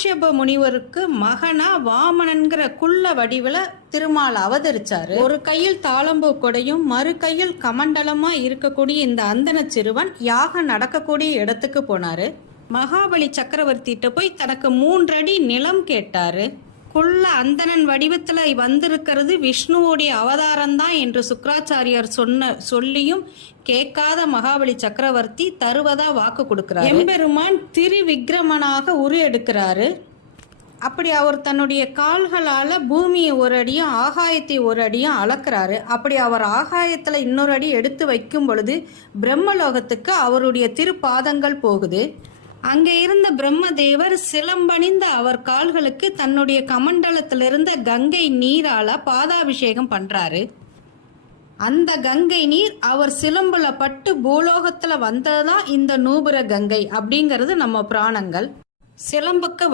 காஷ்யப முனிவருக்கு மகனா வாமனன்கிற குள்ள வடிவுல திருமால் அவதரிச்சாரு. ஒரு கையில் தாளம்பூ கொடையும் மறு கையில் கமண்டலமா இருக்கக்கூடிய இந்த அந்தன சிறுவன் யாகம் நடக்கக்கூடிய இடத்துக்கு போனாரு. மகாபலி சக்கரவர்த்திட்ட போய் தனக்கு 3 அடி நிலம் கேட்டாரு. குள்ள அந்தணன் வடிவத்துல வந்திருக்கிறது விஷ்ணுவோடைய அவதாரம் தான் என்று சுக்கராச்சாரியார் சொல்லியும் கேட்காத மகாபலி சக்கரவர்த்தி தருவதா வாக்கு கொடுக்கிறார். எம்பெருமான் திருவிக்ரமனாக உரு எடுக்கிறாரு. அப்படி அவர் தன்னுடைய கால்களால பூமியை ஒரு அடியும் ஆகாயத்தை ஒரு அடியும் அளக்கிறாரு. அப்படி அவர் ஆகாயத்துல இன்னொரு அடி எடுத்து வைக்கும் பொழுது பிரம்மலோகத்துக்கு அவருடைய திருப்பாதங்கள் போகுது. அங்கே இருந்த பிரம்மதேவர் சிலம்பணிந்த அவர் கால்களுக்கு தன்னுடைய கமண்டலத்திலிருந்த கங்கை நீரால பாதாபிஷேகம் பண்றாரு. அந்த கங்கை நீர் அவர் சிலம்புல பட்டு பூலோகத்துல வந்ததுதான் இந்த நூபுர கங்கை அப்படிங்கிறது நம்ம புராணங்கள். சிலம்புக்கு